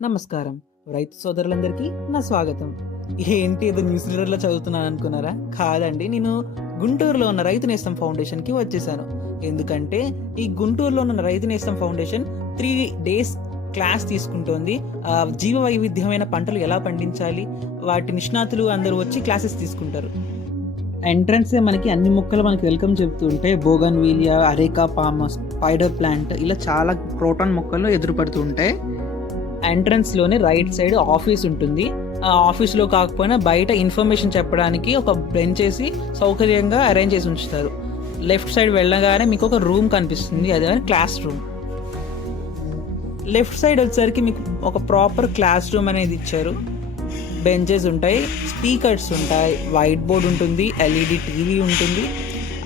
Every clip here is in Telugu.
నమస్కారం. రైతు సోదరులందరికీ నా స్వాగతం. ఏంటి ఏదో న్యూస్ రీడర్‌లో చదువుతున్నాను అనుకున్నారా? కాదండి. నేను గుంటూరులో ఉన్న రైతు నేస్తం ఫౌండేషన్‌కి వచ్చేసాను. ఎందుకంటే ఈ గుంటూరులో ఉన్న రైతు నేస్తం ఫౌండేషన్ 3 డేస్ క్లాస్ తీసుకుంటోంది. జీవ వైవిధ్యమైన పంటలు ఎలా పండించాలి, వాటి నిష్ణాతులు అందరూ వచ్చి క్లాసెస్ తీసుకుంటారు. ఎంట్రన్సే మనకి అన్ని మొక్కలు మనకి వెల్కమ్ చెప్తూ ఉంటే బోగన్‌విలియా, అరేకా పామస్, స్పైడర్ ప్లాంట్ ఇలా చాలా క్రోటాన్ మొక్కలు ఎదురుపడుతూ ఉంటాయి. ఎంట్రన్స్‌లోనే రైట్ సైడ్ ఆఫీస్ ఉంటుంది. ఆ ఆఫీస్‌లో కాకపోయినా బయట ఇన్ఫర్మేషన్ చెప్పడానికి ఒక బెంచ్ ఏసి సౌకర్యంగా అరేంజ్ చేసి ఉంచుతారు. లెఫ్ట్ సైడ్ వెళ్ళగానే మీకు ఒక రూమ్ కనిపిస్తుంది. అదే క్లాస్ రూమ్. లెఫ్ట్ సైడ్ వచ్చేసరికి మీకు ఒక ప్రాపర్ క్లాస్ రూమ్ అనేది ఇచ్చారు. బెంచెస్ ఉంటాయి, స్పీకర్స్ ఉంటాయి, వైట్ బోర్డ్ ఉంటుంది, ఎల్ఈడి టీవీ ఉంటుంది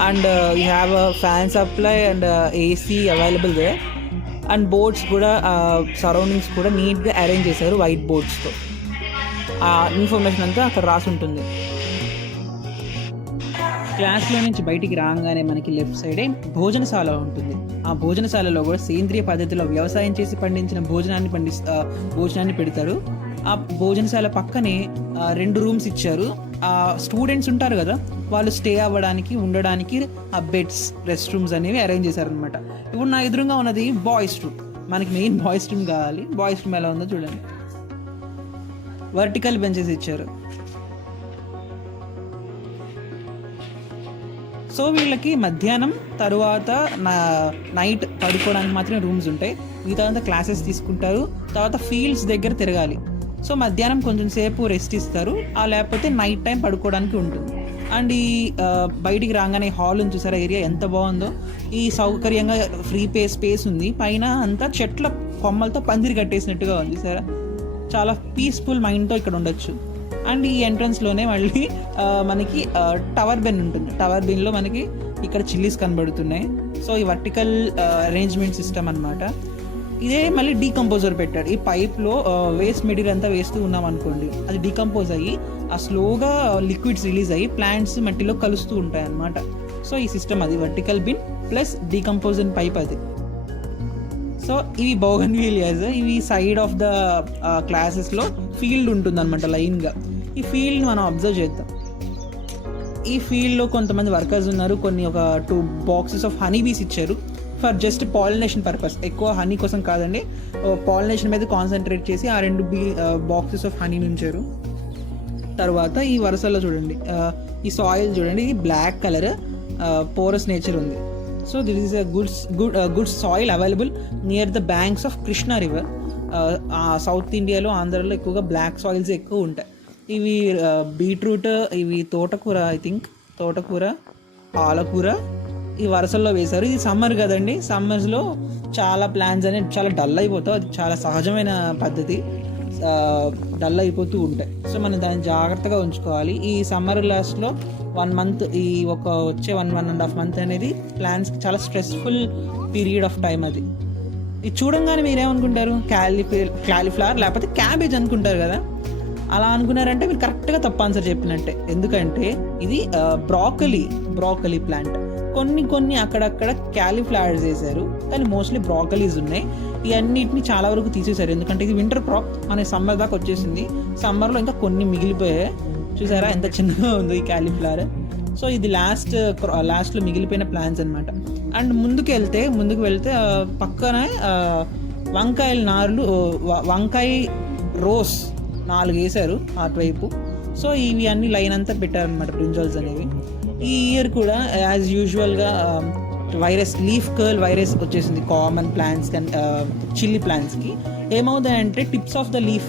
and you have a fan supply and AC available there. And boards కూడా సరౌండింగ్స్ కూడా నీట్గా అరేంజ్ చేశారు వైట్ బోర్డ్స్తో. ఆ ఇన్ఫర్మేషన్ అంతా అక్కడ రాసి ఉంటుంది. క్లాస్లో నుంచి బయటికి రాగానే మనకి లెఫ్ట్ సైడే భోజనశాల ఉంటుంది. ఆ భోజనశాలలో కూడా సేంద్రియ పద్ధతిలో వ్యవసాయం చేసి పండించిన భోజనాన్ని పెడతారు. ఆ భోజనశాల పక్కనే 2 రూమ్స్ ఇచ్చారు. స్టూడెంట్స్ ఉంటారు కదా, వాళ్ళు స్టే అవ్వడానికి, ఉండడానికి ఆ బెడ్స్, రెస్ట్ రూమ్స్ అనేవి అరేంజ్ చేశారనమాట. ఇప్పుడు నా ఎదురుగా ఉన్నది బాయ్స్ రూమ్. మనకి మెయిన్ బాయ్స్ రూమ్ కావాలి. బాయ్స్ రూమ్ ఎలా ఉందో చూడండి. వర్టికల్ బెంచెస్ ఇచ్చారు. సో వీళ్ళకి మధ్యాహ్నం తరువాత నైట్ పడుకోవడానికి మాత్రమే రూమ్స్ ఉంటాయి. మిగతా అంతా క్లాసెస్ తీసుకుంటారు. తర్వాత ఫీల్డ్స్ దగ్గర తిరగాలి. సో మధ్యాహ్నం కొంచెం సేపు రెస్ట్ ఇస్తారు. లేకపోతే నైట్ టైం పడుకోవడానికి ఉంటుంది. అండ్ ఈ బయటికి రాగానే హాల్ ఉంది చూసారా, ఏరియా ఎంత బాగుందో. ఈ సౌకర్యంగా ఫ్రీ స్పేస్ ఉంది. పైన అంతా చెట్ల కొమ్మలతో పందిరి కట్టేసినట్టుగా ఉంది సరే. చాలా పీస్ఫుల్ మైండ్తో ఇక్కడ ఉండొచ్చు. అండ్ ఈ ఎంట్రన్స్లోనే మళ్ళీ మనకి టవర్ బెన్ ఉంటుంది. టవర్ బెన్లో మనకి ఇక్కడ చిల్లీస్ కనబడుతున్నాయి. సో ఈ వర్టికల్ అరేంజ్మెంట్ సిస్టమ్ అనమాట. ఇదే మళ్ళీ డీకంపోజర్ పెట్టాడు. ఈ పైప్లో వేస్ట్ మెటీరియల్ అంతా వేస్తూ ఉన్నాం అనుకోండి, అది డీకంపోజ్ అయ్యి స్లోగా లిక్విడ్స్ రిలీజ్ అయ్యి ప్లాంట్స్ మట్టిలో కలుస్తూ ఉంటాయి అన్నమాట. సో ఈ సిస్టమ్ అది వర్టికల్ బిన్ ప్లస్ డీకంపోజన్ పైప్ అది. సో ఇవి బోగన్విలియాస్. ఇవి సైడ్ ఆఫ్ ద క్లాసెస్లో ఫీల్డ్ ఉంటుంది అనమాట లైన్గా. ఈ ఫీల్డ్ని మనం అబ్జర్వ్ చేద్దాం. ఈ ఫీల్డ్లో కొంతమంది వర్కర్స్ ఉన్నారు. ఒక 2 బాక్సెస్ ఆఫ్ హనీ బీస్ ఇచ్చారు ఫర్ జస్ట్ పాలినేషన్ పర్పస్. ఎక్కువ హనీ కోసం కాదండి, పాలినేషన్ మీద కాన్సన్ట్రేట్ చేసి ఆ 2 బాక్సెస్ ఆఫ్ హనీని ఉంచారు. తర్వాత ఈ వరుసలో చూడండి, ఈ సాయిల్ చూడండి, ఇది బ్లాక్ కలర్ పోరస్ నేచర్ ఉంది. So this is a good soil available near the banks of Krishna river. South ఇండియాలో, ఆంధ్రాలో ఎక్కువగా బ్లాక్ సాయిల్స్ ఎక్కువ ఉంటాయి. ఇవి బీట్రూట్, ఇవి తోటకూర, ఐ థింక్ తోటకూర, పాలకూర ఈ వరుసల్లో వేశారు. ఇది సమ్మర్ కదండి, సమ్మర్స్లో చాలా ప్లాంట్స్ అనేవి చాలా డల్ అయిపోతాయి. అది చాలా సహజమైన పద్ధతి, డల్ అయిపోతూ ఉంటాయి. సో మనం దాన్ని జాగ్రత్తగా ఉంచుకోవాలి. ఈ సమ్మర్ లాస్ట్లో 1 మంత్, ఈ వచ్చే 1.5 మంత్ అనేది ప్లాంట్స్కి చాలా స్ట్రెస్ఫుల్ పీరియడ్ ఆఫ్ టైం అది. ఇది చూడంగానే మీరేమనుకుంటారు? క్యాలీఫ్లవర్ లేకపోతే క్యాబేజ్ అనుకుంటారు కదా. అలా అనుకున్నారంటే మీరు కరెక్ట్గా తప్పు ఆన్సర్ చెప్పినట్టే. ఎందుకంటే ఇది బ్రాకలీ ప్లాంట్. కొన్ని అక్కడక్కడ క్యాలీఫ్లవర్స్ వేశారు, కానీ మోస్ట్లీ బ్రాకలీస్ ఉన్నాయి. ఇవన్నిటిని చాలా వరకు తీసేశారు, ఎందుకంటే ఇది వింటర్ క్రాప్. మన సమ్మర్ దాకా వచ్చేసింది. సమ్మర్లో ఇంకా కొన్ని మిగిలిపోయాయి. చూసారా ఎంత చిన్నగా ఉందో ఈ క్యాలీఫ్లవర్. సో ఇది లాస్ట్లో మిగిలిపోయిన ప్లాంట్స్ అనమాట. అండ్ ముందుకు వెళ్తే పక్కనే వంకాయల నారులు, వంకాయ రోస్ 4 వేశారు అటువైపు. సో ఇవి అన్ని లైన్ అంతా పెట్టారనమాట, బ్రింజాల్స్ అనేవి. ఈ ఇయర్ కూడా యాజ్ యూజువల్గా లీఫ్ కర్ల్ వైరస్ వచ్చేసింది కామన్ ప్లాంట్స్ చిల్లీ ప్లాంట్స్కి. ఏమవుతాయంటే tips of the leaf,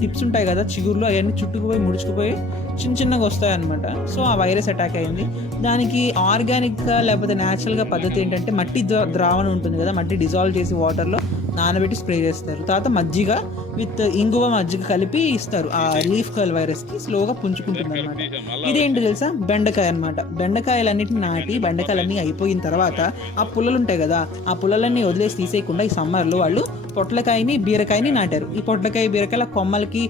tips ఉంటాయి కదా చిగురులో, అవన్నీ ముడుచుకుపోయి చిన్నగా వస్తాయి అనమాట. సో ఆ వైరస్ అటాక్ అయింది. దానికి ఆర్గానిక్గా లేకపోతే న్యాచురల్గా పద్ధతి ఏంటంటే మట్టి ద్రావణం ఉంటుంది కదా, మట్టి డిజాల్వ్ చేసి వాటర్లో నానబెట్టి స్ప్రే చేస్తారు. తర్వాత మజ్జిగ విత్ ఇంగువ మజ్జిగ కలిపి ఇస్తారు. ఆ లీఫ్ కర్ల్ వైరస్కి స్లోగా పుంజుకుంటుంది అనమాట. ఇదేంటి తెలుసా? బెండకాయ అనమాట. బెండకాయలన్నిటిని నాటి, బెండకాయలన్నీ అయిపోయిన తర్వాత ఆ పుల్లలు ఉంటాయి కదా, ఆ పుల్లలన్నీ వదిలేసి తీసేయకుండా ఈ సమ్మర్లో వాళ్ళు పొట్లకాయని, బీరకాయని నాటారు. ఈ పొట్లకాయ, బీరకాయల కొమ్మలకి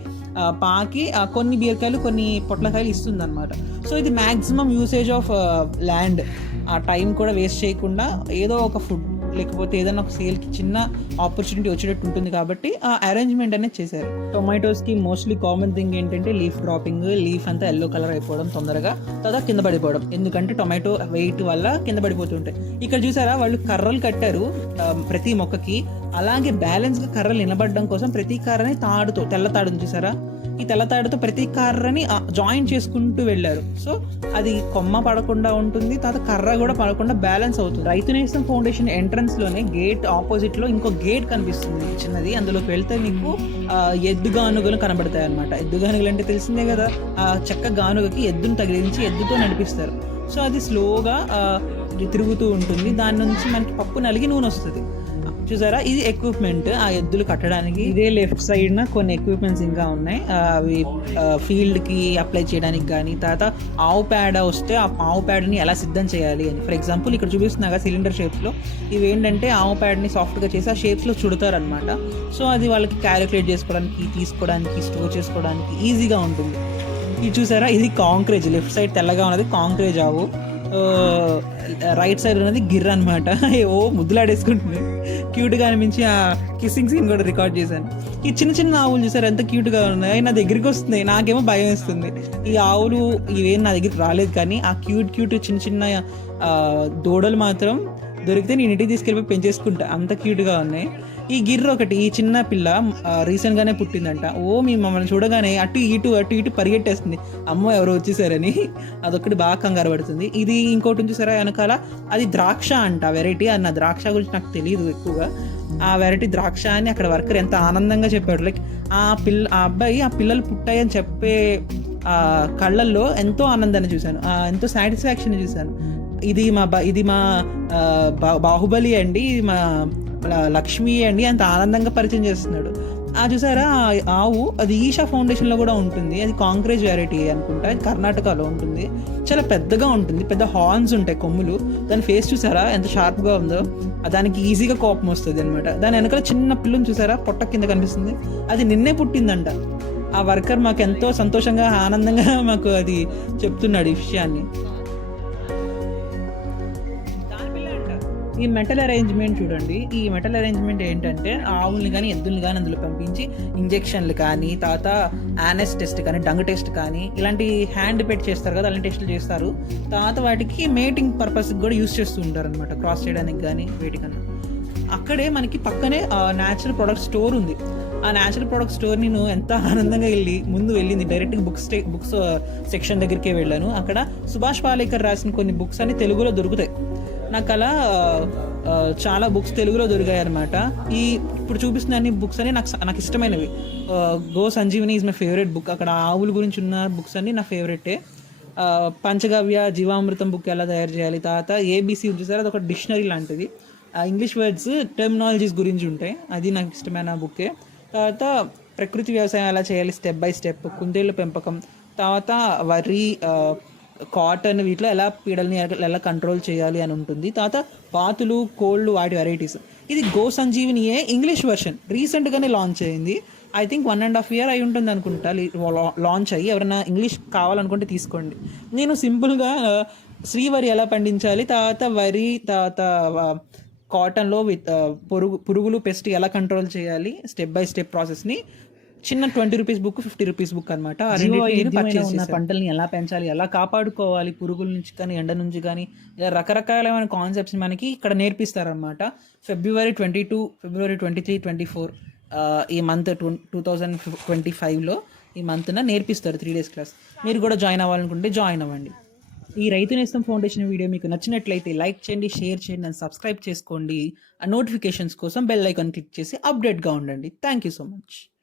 పాకి కొన్ని బీరకాయలు, కొన్ని పొట్లకాయలు ఇస్తుంది అనమాట. సో ఇది మ్యాక్సిమం యూసేజ్ ఆఫ్ ల్యాండ్. ఆ టైం కూడా వేస్ట్ చేయకుండా ఏదో ఒక లేకపోతే ఏదైనా ఒక సేల్కి చిన్న ఆపర్చునిటీ వచ్చేటట్టు ఉంటుంది కాబట్టి ఆ అరేంజ్మెంట్ అనేది చేశారు. టొమాటోస్కి మోస్ట్లీ కామన్ థింగ్ ఏంటంటే లీఫ్ డ్రాపింగ్, లీఫ్ అంతా ఎల్లో కలర్ అయిపోవడం తొందరగా, తర్వాత కింద పడిపోవడం, ఎందుకంటే టొమాటో వెయిట్ వల్ల కింద పడిపోతుంటాయి. ఇక్కడ చూసారా వాళ్ళు కర్రలు కట్టారు ప్రతి మొక్కకి, అలాగే బ్యాలెన్స్గా కర్రలు నిలబడడం కోసం ప్రతి కర్రని తాడుతో, తెల్ల తాడుని చూసారా, ఈ తెల్ల తాడుతో ప్రతి కర్రని జాయిన్ చేసుకుంటూ వెళ్ళారు. సో అది కొమ్మ పడకుండా ఉంటుంది, తర్వాత కర్ర కూడా పడకుండా బ్యాలెన్స్ అవుతుంది. రైతు నేస్తం ఫౌండేషన్ ఎంట్రన్స్ లోనే గేట్ ఆపోజిట్ లో ఇంకో గేట్ కనిపిస్తుంది చిన్నది, అందులోకి వెళ్తే మీకు ఎద్దుగానుగలు కనబడతాయి అనమాట. ఎద్దుగానుగలు అంటే తెలిసిందే కదా, ఆ చెక్క గానుగకి ఎద్దును తగిలించి ఎద్దుతో నడిపిస్తారు. సో అది స్లోగా తిరుగుతూ ఉంటుంది, దాని నుంచి మనకి పప్పు నలిగి నూనె వస్తుంది. చూసారా, ఇది ఎక్విప్మెంట్ ఆ ఎద్దులు కట్టడానికి. ఇదే లెఫ్ట్ సైడ్ న కొన్ని ఎక్విప్మెంట్స్ ఇంకా ఉన్నాయి, అవి ఫీల్డ్ కి అప్లై చేయడానికి కానీ, తర్వాత ఆవు పేడ వస్తే ఆ ఆవు పేడని ఎలా సిద్ధం చేయాలి అని. ఫర్ ఎగ్జాంపుల్ ఇక్కడ చూపిస్తున్నాగా సిలిండర్ షేప్స్ లో, ఇవి ఏంటంటే ఆవు పేడని సాఫ్ట్ గా చేసి ఆ షేప్స్ లో చుడతారు అనమాట. సో అది వాళ్ళకి క్యాలిక్యులేట్ చేసుకోవడానికి, తీసుకోవడానికి, స్టోర్ చేసుకోవడానికి ఈజీగా ఉంటుంది. ఇది చూసారా, ఇది కాంక్రేజ్, లెఫ్ట్ సైడ్ తెల్లగా ఉన్నది కాంక్రేజ్ ఆవు, రైట్ సైడ్ ఉన్నది గిర్ర అనమాట. ఓ ముద్దులాడేసుకుంటుంది, క్యూట్గా అనిపించి ఆ కిస్సింగ్ సీన్ కూడా రికార్డ్ చేశాను. ఈ చిన్న చిన్న ఆవులు చూసారు ఎంత క్యూట్గా ఉన్నాయి, నా దగ్గరికి వస్తున్నాయి, నాకేమో భయం వేస్తుంది. ఈ ఆవులు ఇవేం నా దగ్గరికి రాలేదు, కానీ ఆ క్యూట్ చిన్న చిన్న దూడలు మాత్రం దొరికితే నేను ఇంటికి తీసుకెళ్ళి పెంచేసుకుంటా, అంత క్యూట్గా ఉన్నాయి. ఈ గిర్ర ఒకటి, ఈ చిన్న పిల్ల రీసెంట్గానే పుట్టిందంట. మీ మమ్మల్ని చూడగానే అటు ఇటు పరిగెట్టేస్తుంది, అమ్మో ఎవరో వచ్చేసారని. అదొకటి బాగా కంగారు పడుతుంది. ఇది ఇంకోటి చూసారా వెనకాల, అది ద్రాక్ష అంట వెరైటీ. అది నా ద్రాక్ష గురించి నాకు తెలియదు ఎక్కువగా, ఆ వెరైటీ ద్రాక్ష అని అక్కడ వర్కర్ ఎంత ఆనందంగా చెప్పాడు. లైక్ ఆ అబ్బాయి ఆ పిల్లలు పుట్టాయని చెప్పే కళ్ళల్లో ఎంతో ఆనందాన్ని చూశాను, ఎంతో సాటిస్ఫాక్షన్ చూశాను. ఇది మా బాహుబలి అండి, ఇది మా లక్ష్మి అండి, అంత ఆనందంగా పరిచయం చేస్తున్నాడు. చూసారా ఆవు, అది ఈషా ఫౌండేషన్లో కూడా ఉంటుంది, అది కాంక్రేజ్ వెరైటీ అనుకుంటా, అది కర్ణాటకలో ఉంటుంది, చాలా పెద్దగా ఉంటుంది, పెద్ద హార్న్స్ ఉంటాయి, కొమ్ములు. దాని ఫేస్ చూసారా ఎంత షార్ప్గా ఉందో, దానికి ఈజీగా కోపం వస్తుంది అనమాట. దాని వెనకాల చిన్న పిల్లని చూసారా పొట్ట కింద కనిపిస్తుంది, అది నిన్నే పుట్టిందంట. ఆ వర్కర్ మాకు ఎంతో సంతోషంగా ఆనందంగా మాకు అది చెప్తున్నాడు ఈ విషయాన్ని. ఈ మెటల్ అరేంజ్మెంట్ చూడండి, ఈ మెటల్ అరేంజ్మెంట్ ఏంటంటే ఆవుల్ని కానీ ఎద్దుల్ని కానీ అందులో పంపించి ఇంజెక్షన్లు కానీ, తర్వాత యానస్ టెస్ట్ కానీ, డంగ్ టెస్ట్ కానీ, ఇలాంటి హ్యాండ్ పెట్టి చేస్తారు కదా, అలాంటి టెస్టులు చేస్తారు. తర్వాత వాటికి మేటింగ్ పర్పస్కి కూడా యూస్ చేస్తూ ఉంటారు అనమాట, క్రాస్ చేయడానికి కానీ వేటికన్నా. అక్కడే మనకి పక్కనే న్యాచురల్ ప్రొడక్ట్ స్టోర్ ఉంది. ఆ న్యాచురల్ ప్రొడక్ట్ స్టోర్ నేను ఎంత ఆనందంగా వెళ్ళింది డైరెక్ట్గా బుక్స్ సెక్షన్ దగ్గరికే వెళ్ళాను. అక్కడ సుభాష్ పాలేకర్ రాసిన కొన్ని బుక్స్ అన్ని తెలుగులో దొరుకుతాయి. నాకు అలా చాలా బుక్స్ తెలుగులో దొరికాయి అనమాట. ఇప్పుడు చూపిస్తున్న అన్ని బుక్స్ అన్ని నాకు ఇష్టమైనవి. Go Sanjeevani is my favourite book, అక్కడ ఆవుల గురించి ఉన్న బుక్స్ అన్ని నా ఫేవరెటే. పంచగవ్య జీవామృతం బుక్ ఎలా తయారు చేయాలి, తర్వాత ఏబీసీ చూసారు, అది ఒక డిక్షనరీ లాంటిది, ఇంగ్లీష్ వర్డ్స్ టెర్మినాలజీస్ గురించి ఉంటాయి, అది నాకు ఇష్టమైన బుక్కే. తర్వాత ప్రకృతి వ్యవసాయం ఎలా చేయాలి స్టెప్ బై స్టెప్, కుందేళ్ళ పెంపకం, తర్వాత వరి, కాటన్, వీటిలో ఎలా పీడల్ని ఎలా కంట్రోల్ చేయాలి అని ఉంటుంది. తర్వాత బాతులు, కోళ్ళు, వాటి వెరైటీస్. ఇది గో సంజీవినియే ఇంగ్లీష్ వర్షన్ రీసెంట్గానే లాంచ్ అయింది. ఐ థింక్ 1.5 year అయి ఉంటుంది అనుకుంటా లాంచ్ అయ్యి. ఎవరైనా ఇంగ్లీష్ కావాలనుకుంటే తీసుకోండి. నేను సింపుల్గా శ్రీవరి ఎలా పండించాలి, తర్వాత వరి, తర్వాత కాటన్లో పురుగులు పెస్ట్ ఎలా కంట్రోల్ చేయాలి స్టెప్ బై స్టెప్ ప్రాసెస్ని చిన్న 20 రూపీస్ బుక్, 50 రూపీస్ బుక్ అనమాట. పంటల్ని ఎలా పెంచాలి, ఎలా కాపాడుకోవాలి పురుగుల నుంచి కానీ, ఎండ నుంచి కానీ, ఇలా రకరకాలైన కాన్సెప్ట్స్ మనకి ఇక్కడ నేర్పిస్తారనమాట. February 22, February 23, 24 ఈ మంత్ 2025లో ఈ మంత్న నేర్పిస్తారు 3 days క్లాస్. మీరు కూడా జాయిన్ అవ్వాలనుకుంటే జాయిన్ అవ్వండి. ఈ రైతు నేస్తం ఫౌండేషన్ వీడియో మీకు నచ్చినట్లయితే లైక్ చేయండి, షేర్ చేయండి అండ్ సబ్స్క్రైబ్ చేసుకోండి. ఆ నోటిఫికేషన్స్ కోసం బెల్ ఐకాన్ క్లిక్ చేసి అప్డేట్గా ఉండండి. Thank you so much.